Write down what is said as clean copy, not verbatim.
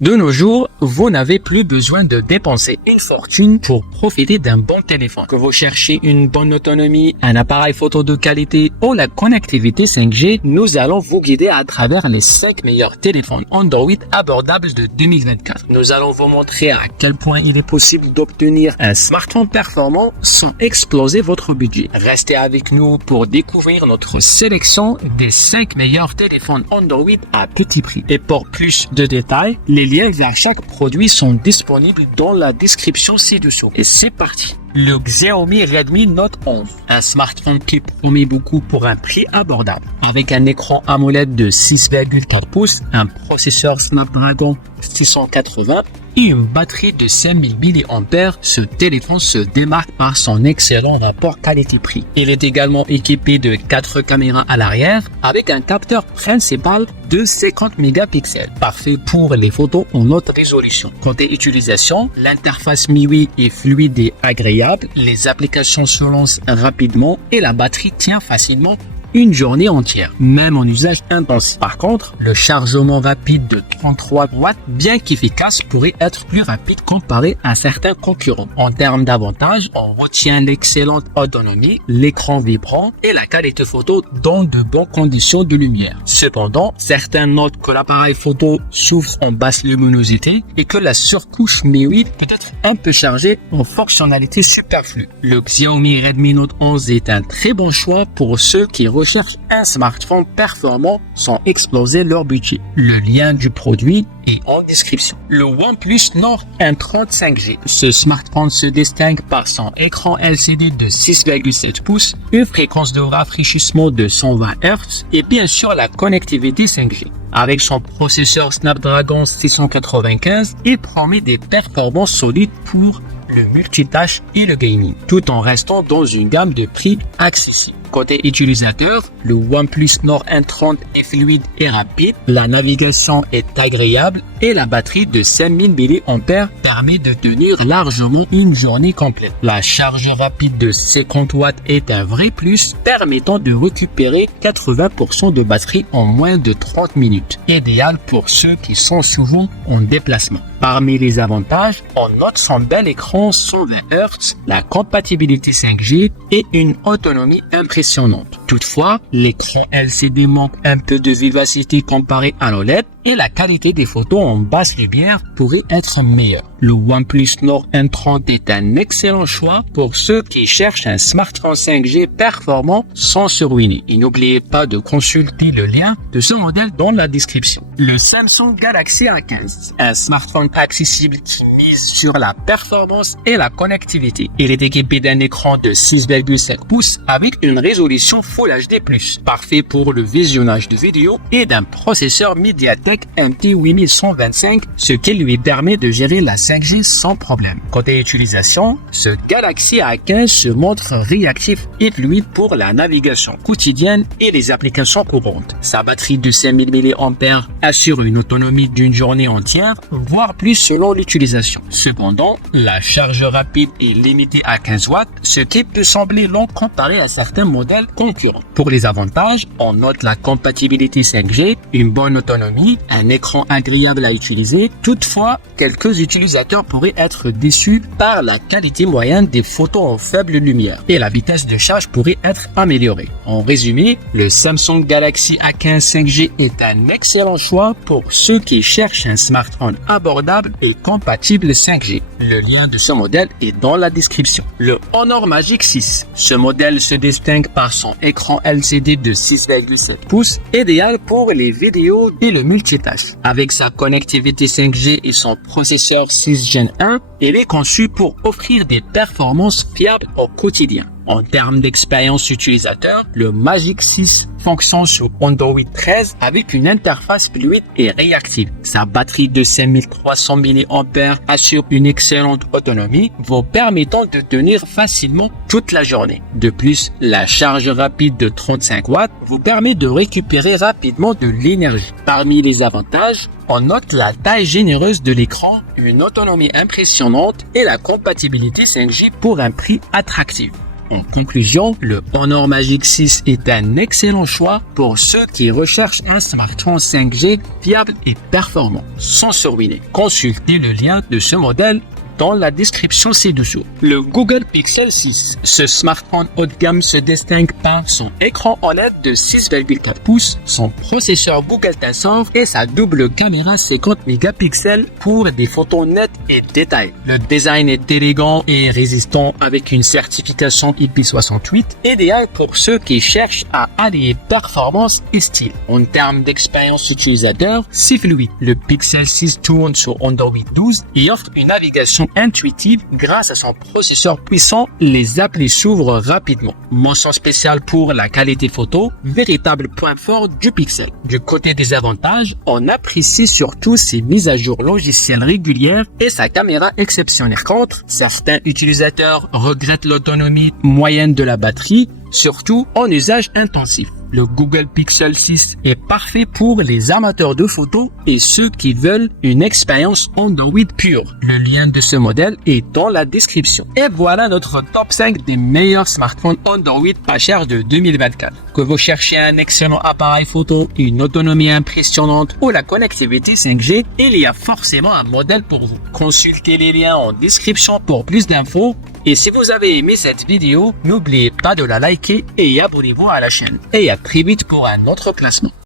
De nos jours, vous n'avez plus besoin de dépenser une fortune pour profiter d'un bon téléphone. Que vous cherchez une bonne autonomie, un appareil photo de qualité ou la connectivité 5G, nous allons vous guider à travers les 5 meilleurs téléphones Android abordables de 2024. Nous allons vous montrer à quel point il est possible d'obtenir un smartphone performant sans exploser votre budget. Restez avec nous pour découvrir notre sélection des 5 meilleurs téléphones Android à petit prix. Et pour plus de détails, les liens vers chaque produit sont disponibles dans la description ci-dessous. Et c'est parti. Le Xiaomi Redmi Note 11, un smartphone qui promet beaucoup pour un prix abordable. Avec un écran AMOLED de 6,4 pouces, un processeur Snapdragon 680 et une batterie de 5000 mAh, ce téléphone se démarque par son excellent rapport qualité-prix. Il est également équipé de 4 caméras à l'arrière avec un capteur principal de 50 mégapixels, parfait pour les photos en haute résolution. Côté utilisation, l'interface MIUI est fluide et agréable, les applications se lancent rapidement et la batterie tient facilement une journée entière, même en usage intensif. Par contre, le chargement rapide de 33 watts, bien qu'efficace, pourrait être plus rapide comparé à certains concurrents. En termes d'avantages, on retient l'excellente autonomie, l'écran vibrant et la qualité photo dans de bonnes conditions de lumière. Cependant, certains notent que l'appareil photo souffre en basse luminosité et que la surcouche MIUI peut être un peu chargée en fonctionnalités superflues. Le Xiaomi Redmi Note 11 est un très bon choix pour ceux qui recherchent un smartphone performant sans exploser leur budget. Le lien du produit est en description. Le OnePlus Nord N30 5G. Ce smartphone se distingue par son écran LCD de 6,7 pouces, une fréquence de rafraîchissement de 120 Hz et bien sûr la connectivité 5G. Avec son processeur Snapdragon 695, il promet des performances solides pour le multitâche et le gaming, tout en restant dans une gamme de prix accessible. Côté utilisateur, le OnePlus Nord N30 est fluide et rapide, la navigation est agréable et la batterie de 5000 mAh permet de tenir largement une journée complète. La charge rapide de 50 watts est un vrai plus, permettant de récupérer 80% de batterie en moins de 30 minutes, idéal pour ceux qui sont souvent en déplacement. Parmi les avantages, on note son bel écran 120 Hz, la compatibilité 5G et une autonomie impressionnante. Toutefois, l'écran LCD manque un peu de vivacité comparé à l'OLED et la qualité des photos en basse lumière pourrait être meilleure. Le OnePlus Nord N30 est un excellent choix pour ceux qui cherchent un smartphone 5G performant sans se ruiner. Et n'oubliez pas de consulter le lien de ce modèle dans la description. Le Samsung Galaxy A15, un smartphone accessible qui mise sur la performance et la connectivité. Il est équipé d'un écran de 6,5 pouces avec une résolution Full HD+, parfait pour le visionnage de vidéos et d'un processeur Mediatek MT8125, ce qui lui permet de gérer la 5G sans problème. Côté utilisation, ce Galaxy A15 se montre réactif et fluide pour la navigation quotidienne et les applications courantes. Sa batterie de 5000 mAh assure une autonomie d'une journée entière, voire plus selon l'utilisation. Cependant, la charge rapide est limitée à 15 watts, ce qui peut sembler long comparé à certains modèles concurrents. Pour les avantages, on note la compatibilité 5G, une bonne autonomie, un écran agréable à utiliser. Toutefois, quelques utilisateurs pourraient être déçus par la qualité moyenne des photos en faible lumière et la vitesse de charge pourrait être améliorée. En résumé, le Samsung Galaxy A15 5G est un excellent choix pour ceux qui cherchent un smartphone abordable et compatible 5G. Le lien de ce modèle est dans la description. Le Honor Magic 6. Ce modèle se distingue par son écran LCD de 6,7 pouces, idéal pour les vidéos et le multitâche. Avec sa connectivité 5G et son processeur 6 Gen 1, il est conçu pour offrir des performances fiables au quotidien. En termes d'expérience utilisateur, le Magic 6 fonctionne sur Android 13 avec une interface fluide et réactive. Sa batterie de 5300 mAh assure une excellente autonomie, vous permettant de tenir facilement toute la journée. De plus, la charge rapide de 35 watts vous permet de récupérer rapidement de l'énergie. Parmi les avantages, on note la taille généreuse de l'écran, une autonomie impressionnante et la compatibilité 5G pour un prix attractif. En conclusion, le Honor Magic 6 est un excellent choix pour ceux qui recherchent un smartphone 5G fiable et performant, sans se ruiner. Consultez le lien de ce modèle dans la description ci-dessous. Le Google Pixel 6. Ce smartphone haut de gamme se distingue par son écran OLED de 6,4 pouces, son processeur Google Tensor et sa double caméra 50 mégapixels pour des photos nettes et détaillées. Le design est élégant et résistant avec une certification IP68, idéal pour ceux qui cherchent à allier performance et style. En termes d'expérience utilisateur, c'est fluide. Le Pixel 6 tourne sur Android 12 et offre une navigation intuitive grâce à son processeur puissant. Les applis s'ouvrent rapidement. Mention spéciale pour la qualité photo, véritable point fort du Pixel. Du côté des avantages, on apprécie surtout ses mises à jour logicielles régulières et sa caméra exceptionnelle. Contre, certains utilisateurs regrettent l'autonomie moyenne de la batterie, surtout en usage intensif. Le Google Pixel 6 est parfait pour les amateurs de photos et ceux qui veulent une expérience Android pure. Le lien de ce modèle est dans la description. Et voilà notre top 5 des meilleurs smartphones Android pas chers de 2024. Que vous cherchez un excellent appareil photo, une autonomie impressionnante ou la connectivité 5G, il y a forcément un modèle pour vous. Consultez les liens en description pour plus d'infos. Et si vous avez aimé cette vidéo, n'oubliez pas de la liker et abonnez-vous à la chaîne. Et à très vite pour un autre classement.